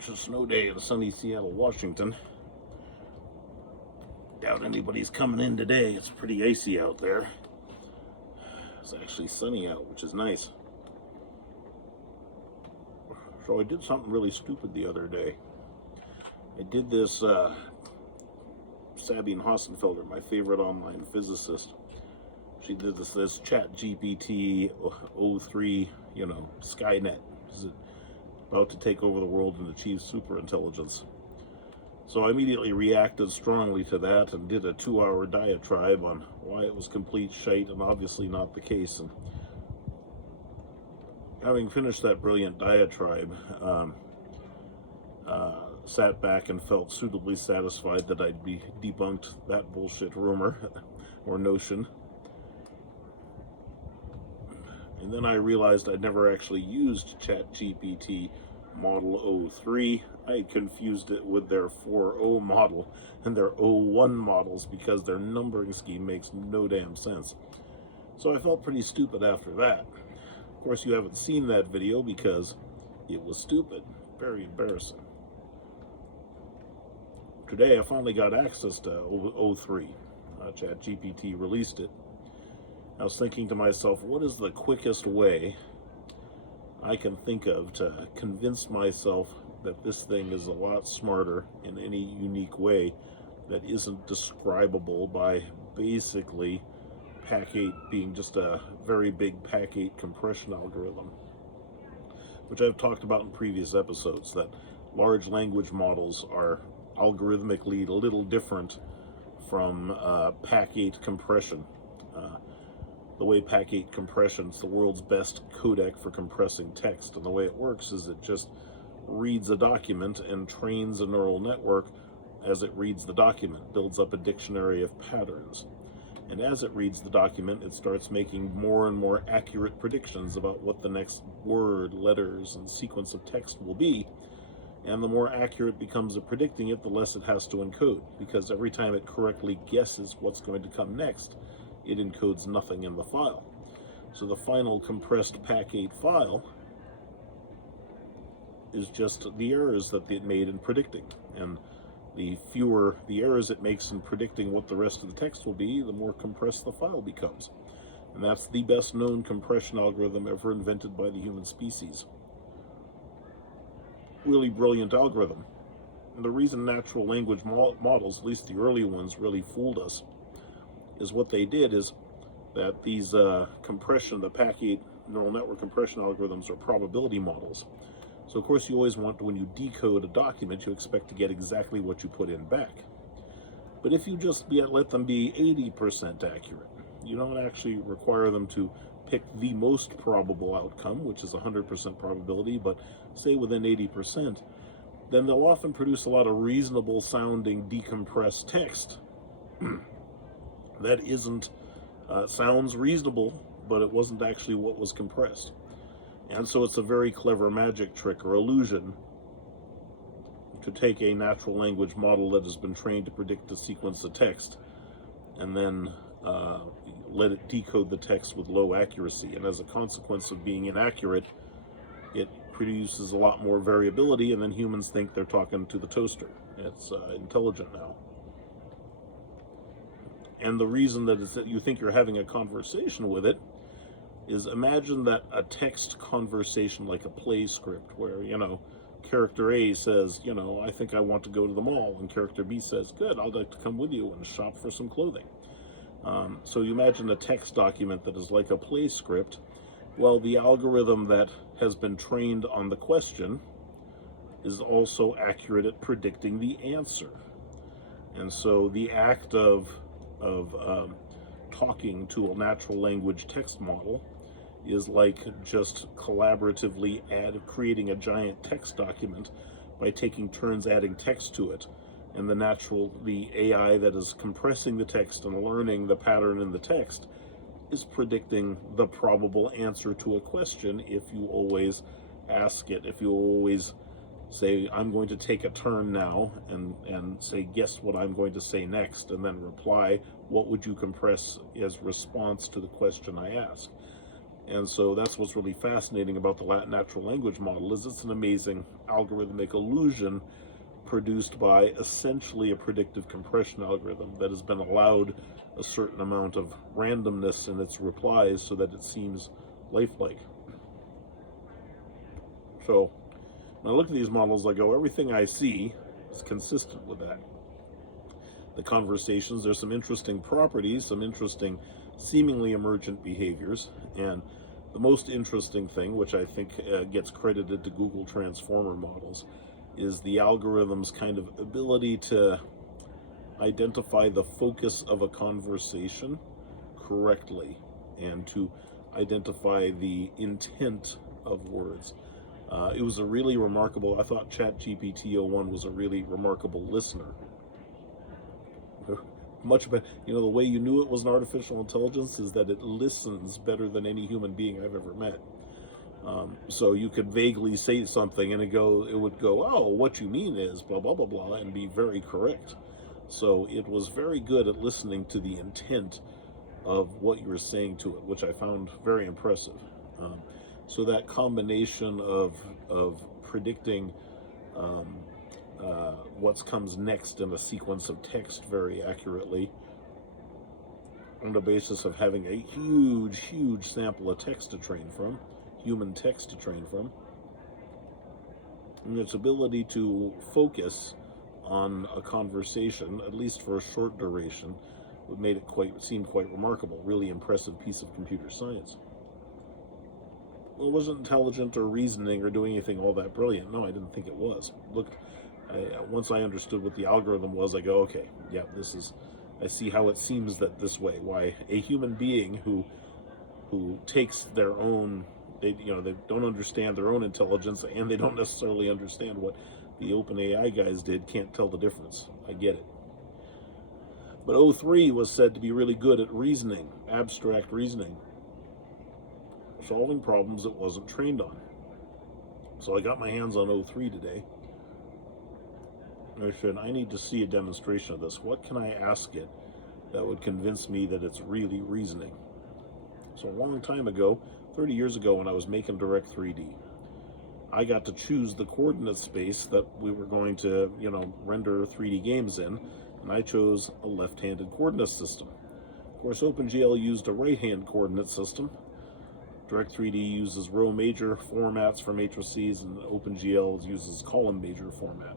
It's a snow day in sunny Seattle, Washington. Doubt anybody's coming in today. It's pretty icy out there. It's actually sunny out, which is nice. So I did something really stupid the other day. I did this, Sabine Hossenfelder, my favorite online physicist. She did this ChatGPT 03, Skynet. Is it about to take over the world and achieve superintelligence? So I immediately reacted strongly to that and did a 2-hour diatribe on why it was complete shite and obviously not the case. And having finished that brilliant diatribe, sat back and felt suitably satisfied that I'd be debunked that bullshit rumor or notion. And then I realized I'd never actually used ChatGPT Model 03. I had confused it with their 4.0 model and their 01 models because their numbering scheme makes no damn sense. So I felt pretty stupid after that. Of course, you haven't seen that video because it was stupid. Very embarrassing. Today I finally got access to 03. ChatGPT released it. I was thinking to myself, what is the quickest way I can think of to convince myself that this thing is a lot smarter in any unique way that isn't describable by basically Pac-8 being just a very big Pac-8 compression algorithm, which I've talked about in previous episodes, that large language models are algorithmically a little different from Pac-8 compression. The way Pac-8 compression is the world's best codec for compressing text, and the way it works is it just reads a document and trains a neural network as it reads the document, builds up a dictionary of patterns. And as it reads the document, it starts making more and more accurate predictions about what the next word, letters, and sequence of text will be. And the more accurate it becomes at predicting it, the less it has to encode, because every time it correctly guesses what's going to come next, it encodes nothing in the file. So the final compressed Pac-8 file is just the errors that it made in predicting. And the fewer the errors it makes in predicting what the rest of the text will be, the more compressed the file becomes. And that's the best known compression algorithm ever invented by the human species. Really brilliant algorithm. And the reason natural language models, at least the early ones, really fooled us is what they did is that these the Pac-8 neural network compression algorithms are probability models. So of course you always want, when you decode a document, you expect to get exactly what you put in back. But if you just let them be 80% accurate, you don't actually require them to pick the most probable outcome, which is 100% probability, but say within 80%, then they'll often produce a lot of reasonable sounding decompressed text that isn't, sounds reasonable, but it wasn't actually what was compressed. And so it's a very clever magic trick or illusion to take a natural language model that has been trained to predict a sequence of text and then let it decode the text with low accuracy. And as a consequence of being inaccurate, it produces a lot more variability, and then humans think they're talking to the toaster. It's intelligent now. And the reason that is that you think you're having a conversation with it is, imagine that a text conversation like a play script where, character A says, I think I want to go to the mall, and character B says, good, I'd like to come with you and shop for some clothing. So you imagine a text document that is like a play script. Well, the algorithm that has been trained on the question is also accurate at predicting the answer. And so the act of talking to a natural language text model is like just collaboratively creating a giant text document by taking turns adding text to it. And the AI that is compressing the text and learning the pattern in the text is predicting the probable answer to a question if you always ask it, if you always say, I'm going to take a turn now, and say, guess what I'm going to say next, and then reply, what would you compress as response to the question I ask? And so that's what's really fascinating about the Latin natural language model, is it's an amazing algorithmic illusion produced by essentially a predictive compression algorithm that has been allowed a certain amount of randomness in its replies so that it seems lifelike. So when I look at these models, I go, everything I see is consistent with that. The conversations, there's some interesting properties, some interesting seemingly emergent behaviors, and the most interesting thing, which I think gets credited to Google Transformer models, is the algorithm's kind of ability to identify the focus of a conversation correctly and to identify the intent of words. It was a really remarkable, I thought ChatGPT-01 was a really remarkable listener. Much better, you know, the way you knew it was an artificial intelligence is that it listens better than any human being I've ever met. So you could vaguely say something and it would go, oh, what you mean is blah, blah, blah, blah, and be very correct. So it was very good at listening to the intent of what you were saying to it, which I found very impressive. So that combination of predicting what comes next in a sequence of text very accurately on the basis of having a huge sample of text to train from, human text to train from, and its ability to focus on a conversation, at least for a short duration, made it seem quite remarkable. Really impressive piece of computer science. Well, it wasn't intelligent or reasoning or doing anything all that brilliant. No, I didn't think it was. Once I understood what the algorithm was, I go, okay, yeah, I see how it seems that this way. Why a human being who takes their own, they don't understand their own intelligence, and they don't necessarily understand what the OpenAI guys did, can't tell the difference. I get it. But O3 was said to be really good at reasoning, abstract reasoning, solving problems it wasn't trained on. So I got my hands on O3 today. I said, I need to see a demonstration of this. What can I ask it that would convince me that it's really reasoning? So a long time ago, 30 years ago, when I was making Direct 3D, I got to choose the coordinate space that we were going to, render 3D games in, and I chose a left-handed coordinate system. Of course, OpenGL used a right-hand coordinate system. Direct 3D uses row major formats for matrices, and OpenGL uses column major format.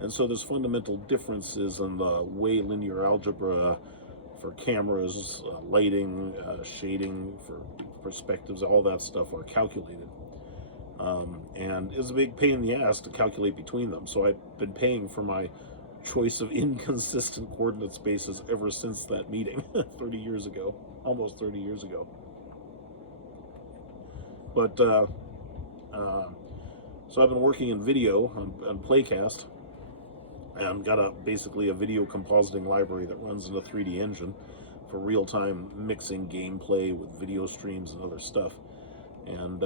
And so there's fundamental differences in the way linear algebra for cameras, lighting, shading, for perspectives, all that stuff are calculated. And it's a big pain in the ass to calculate between them. So I've been paying for my choice of inconsistent coordinate spaces ever since that meeting 30 years ago, almost 30 years ago. But so I've been working in video on Playcast, and got basically a video compositing library that runs in a 3D engine for real-time mixing gameplay with video streams and other stuff. And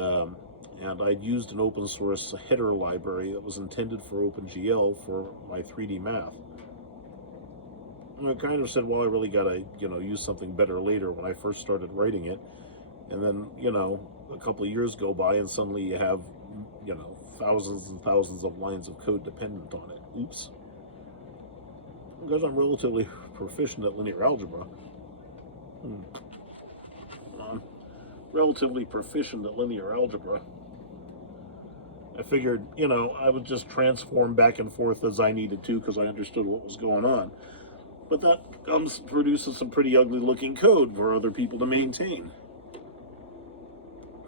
I'd used an open source header library that was intended for OpenGL for my 3D math. And I kind of said, well, I really got to, use something better later when I first started writing it. And then, a couple of years go by and suddenly you have, thousands and thousands of lines of code dependent on it. Oops. Because I'm relatively proficient at linear algebra. I figured, I would just transform back and forth as I needed to because I understood what was going on. But that produces some pretty ugly looking code for other people to maintain.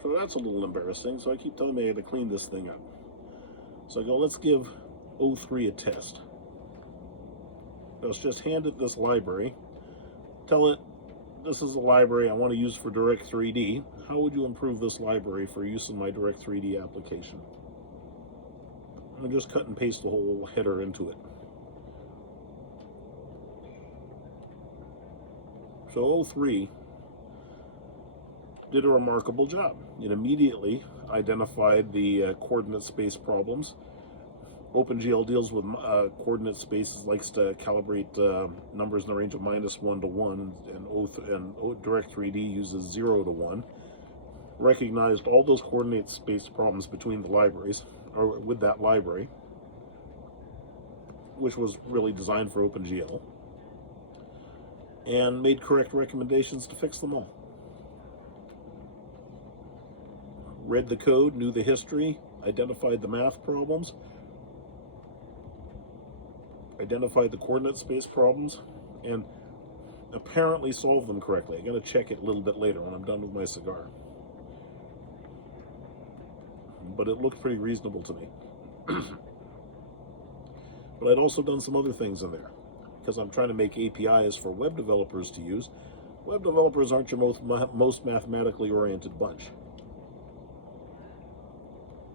So that's a little embarrassing. So I keep telling me I got to clean this thing up. So I go, let's give O3 a test. Let's just hand it this library. Tell it, this is a library I want to use for Direct 3D. How would you improve this library for use in my Direct 3D application? I'll just cut and paste the whole header into it. So O3 did a remarkable job. It immediately identified the coordinate space problems. OpenGL deals with coordinate spaces, likes to calibrate numbers in the range of -1 to 1, and Direct 3D uses 0 to 1. recognized all those coordinate space problems between the libraries, or with that library, which was really designed for OpenGL, and made correct recommendations to fix them all. Read the code, knew the history, identified the math problems, identified the coordinate space problems, and apparently solved them correctly. I'm going to check it a little bit later when I'm done with my cigar. But it looked pretty reasonable to me. But I'd also done some other things in there, because I'm trying to make APIs for web developers to use. Web developers aren't your most mathematically oriented bunch.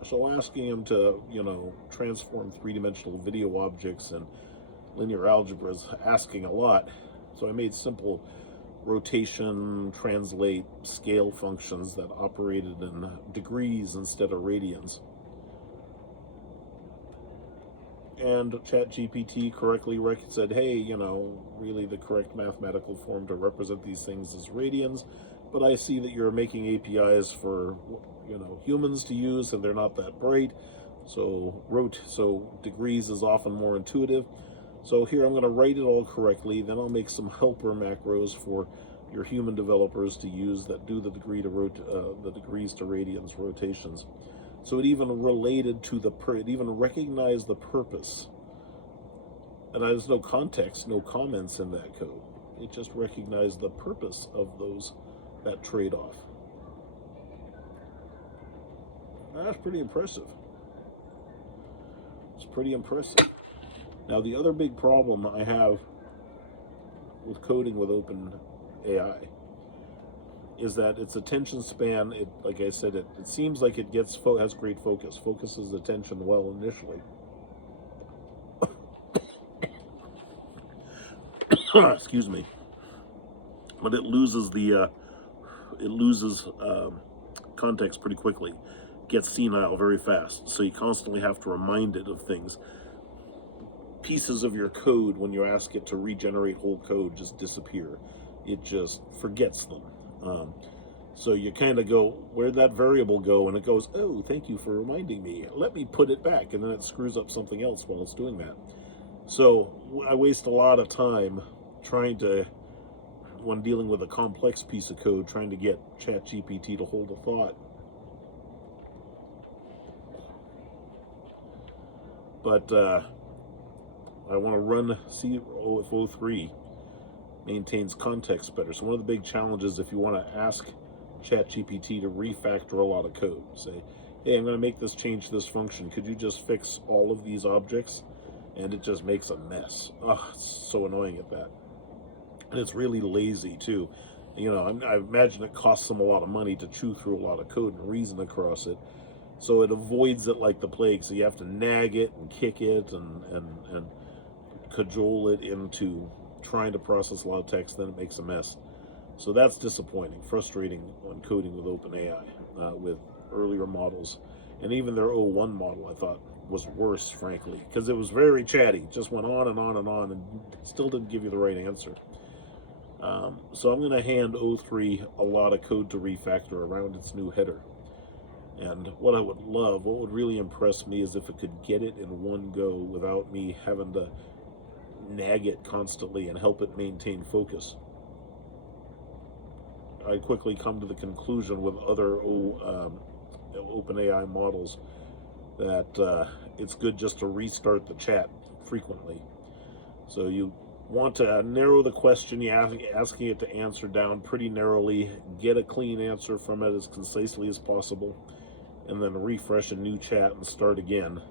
So asking them to, transform three-dimensional video objects and linear algebra is asking a lot. So I made simple rotation, translate, scale functions that operated in degrees instead of radians. And ChatGPT correctly said, hey, really the correct mathematical form to represent these things is radians, but I see that you're making APIs for, humans to use, and they're not that bright. So degrees is often more intuitive. So here I'm going to write it all correctly. Then I'll make some helper macros for your human developers to use that do the degrees to radians rotations. So it even related to it even recognized the purpose. And there's no context, no comments in that code. It just recognized the purpose of that trade-off. That's pretty impressive. It's pretty impressive. Now, the other big problem I have with coding with OpenAI is that its attention span, like I said, it seems like it has great focus, focuses attention well initially. Excuse me. But it loses context pretty quickly, gets senile very fast, so you constantly have to remind it of things. Pieces of your code, when you ask it to regenerate whole code, just disappear. It just forgets them. So you kind of go, where'd that variable go? And it goes, oh, thank you for reminding me. Let me put it back. And then it screws up something else while it's doing that. So I waste a lot of time when dealing with a complex piece of code, trying to get ChatGPT to hold a thought. But I want to run C03 maintains context better. So one of the big challenges, if you want to ask ChatGPT to refactor a lot of code, say, hey, I'm going to make this change to this function. Could you just fix all of these objects? And it just makes a mess. Oh, it's so annoying at that. And it's really lazy too. I imagine it costs them a lot of money to chew through a lot of code and reason across it. So it avoids it like the plague. So you have to nag it and kick it and cajole it into trying to process a lot of text, then it makes a mess. So that's disappointing, frustrating when coding with OpenAI, with earlier models. And even their 01 model, I thought, was worse, frankly, because it was very chatty. Just went on and on and on and still didn't give you the right answer. So I'm going to hand 03 a lot of code to refactor around its new header. And what would really impress me is if it could get it in one go without me having to nag it constantly and help it maintain focus. I quickly come to the conclusion with other OpenAI models that it's good just to restart the chat frequently. So you want to narrow the question you're asking it to answer down pretty narrowly, get a clean answer from it as concisely as possible, and then refresh a new chat and start again,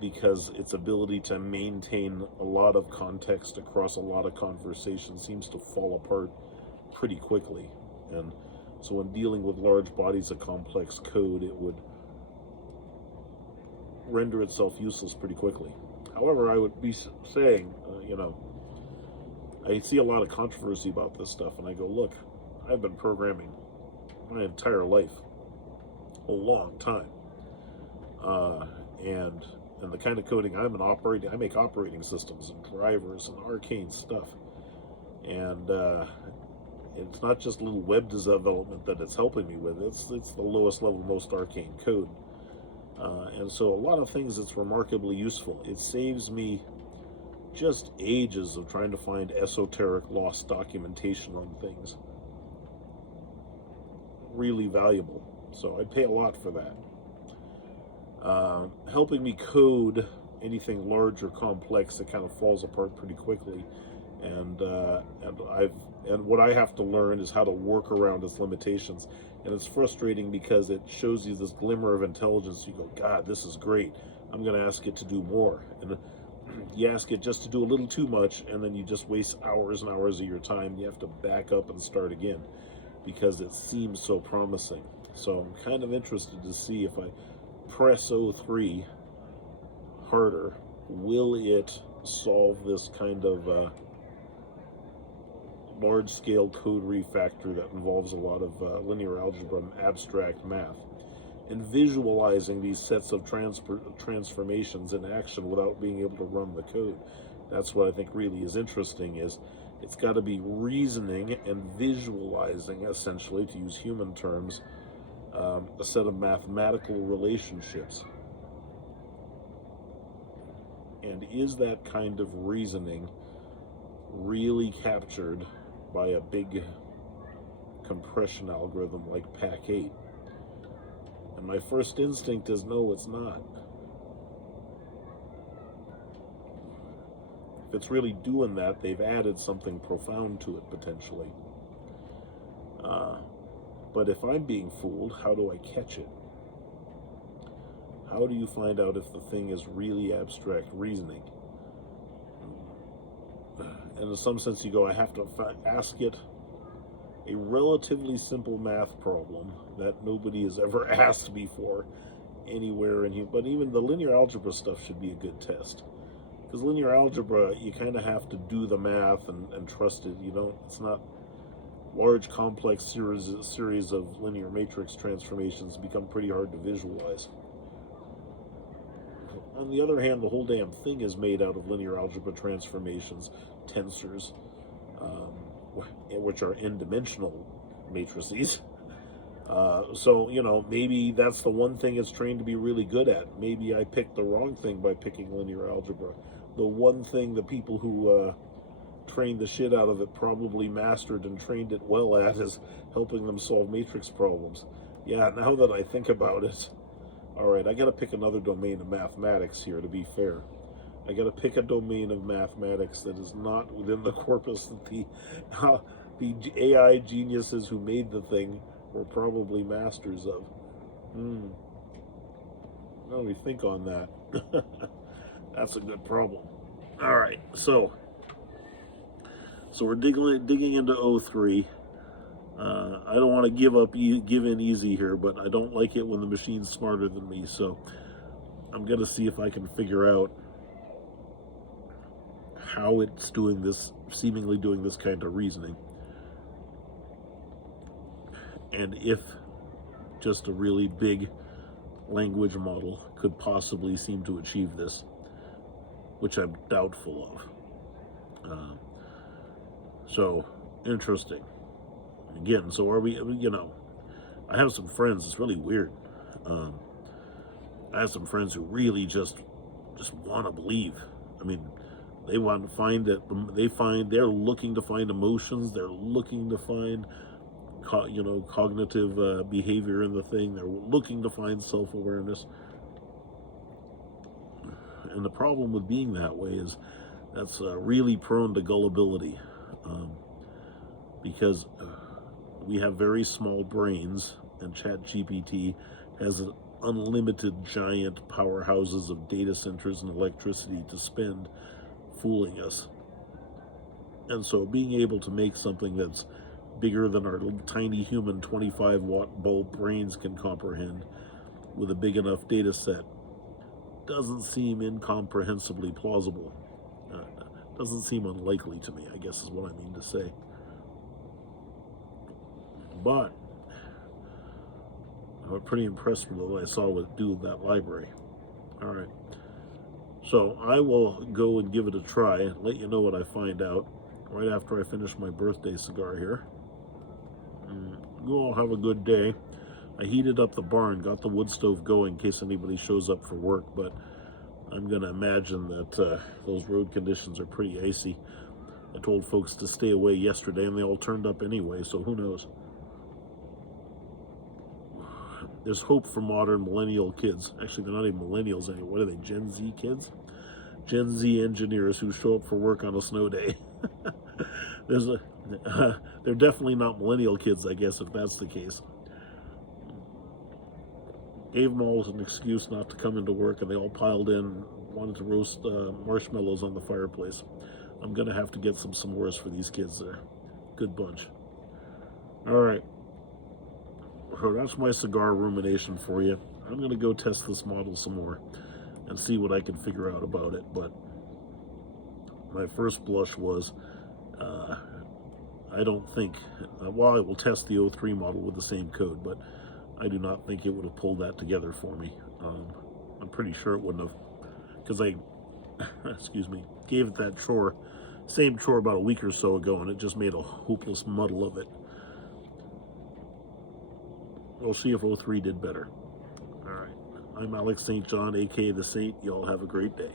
because its ability to maintain a lot of context across a lot of conversations seems to fall apart pretty quickly. And so when dealing with large bodies of complex code, it would render itself useless pretty quickly. However, I would be saying, I see a lot of controversy about this stuff, and I go, look, I've been programming my entire life, a long time, and the kind of coding I make operating systems and drivers and arcane stuff, and it's not just little web development that it's helping me with. It's the lowest level, most arcane code. And so a lot of things it's remarkably useful. It saves me just ages of trying to find esoteric lost documentation on things. Really valuable. So I'd pay a lot for that. Helping me code anything large or complex that kind of falls apart pretty quickly. And what I have to learn is how to work around its limitations. And it's frustrating because it shows you this glimmer of intelligence. You go, God, this is great. I'm going to ask it to do more. And you ask it just to do a little too much, and then you just waste hours and hours of your time. You have to back up and start again because it seems so promising. So I'm kind of interested to see if I press O3 harder, will it solve this kind of large-scale code refactor that involves a lot of linear algebra and abstract math, and visualizing these sets of transformations in action without being able to run the code. That's what I think really is interesting, is it's got to be reasoning and visualizing, essentially, to use human terms, a set of mathematical relationships. And is that kind of reasoning really captured by a big compression algorithm like Pac8? And my first instinct is no, it's not. If it's really doing that, they've added something profound to it, potentially. But if I'm being fooled, how do I catch it? How do you find out if the thing is really abstract reasoning? And in some sense you go, I have to ask it a relatively simple math problem that nobody has ever asked before anywhere in here. But even the linear algebra stuff should be a good test. Because linear algebra, you kind of have to do the math and trust it. You don't, it's not large complex series of linear matrix transformations become pretty hard to visualize. On the other hand, the whole damn thing is made out of linear algebra transformations, tensors, which are n-dimensional matrices. So, you know, maybe that's the one thing it's trained to be really good at. Maybe I picked the wrong thing by picking linear algebra. The one thing the people who trained the shit out of it probably mastered and trained it well at is helping them solve matrix problems. Yeah, now that I think about it, all right, I got to pick another domain of mathematics here, to be fair. I got to pick a domain of mathematics that is not within the corpus that the AI geniuses who made the thing were probably masters of. Let me think on that. That's a good problem. All right, so we're digging into O3. I don't want to give in easy here, but I don't like it when the machine's smarter than me, so I'm going to see if I can figure out how it's doing this, seemingly doing this kind of reasoning, and if just a really big language model could possibly seem to achieve this, which I'm doubtful of. So, interesting. Again, so are we, you know, I have some friends, it's really weird. I have some friends who really just want to believe. I mean, they want to find that, they're looking to find emotions, they're looking to find, cognitive behavior in the thing, they're looking to find self-awareness. And the problem with being that way is that's really prone to gullibility, because we have very small brains, and ChatGPT has unlimited giant powerhouses of data centers and electricity to spend fooling us. And so being able to make something that's bigger than our tiny human 25-watt bulb brains can comprehend with a big enough data set doesn't seem incomprehensibly plausible. Doesn't seem unlikely to me, I guess is what I mean to say. But I'm pretty impressed with what I saw it do with that library. All right. So I will go and give it a try and let you know what I find out right after I finish my birthday cigar here. You all have a good day. I heated up the barn, got the wood stove going in case anybody shows up for work, but I'm going to imagine that those road conditions are pretty icy. I told folks to stay away yesterday, and they all turned up anyway, so who knows. There's hope for modern millennial kids. Actually, they're not even millennials anymore. What are they, Gen Z kids? Gen Z engineers who show up for work on a snow day. They're definitely not millennial kids, I guess, if that's the case. Gave them all an excuse not to come into work, and they all piled in, wanted to roast marshmallows on the fireplace. I'm going to have to get some s'mores for these kids there. Good bunch. All right. So that's my cigar rumination for you. I'm going to go test this model some more and see what I can figure out about it. But my first blush was, I don't think, well, I will test the 03 model with the same code, but I do not think it would have pulled that together for me. I'm pretty sure it wouldn't have, because I, excuse me, gave it that chore, same chore about a week or so ago, and it just made a hopeless muddle of it. We'll see if 03 did better. All right. I'm Alex St. John, aka The Saint. Y'all have a great day.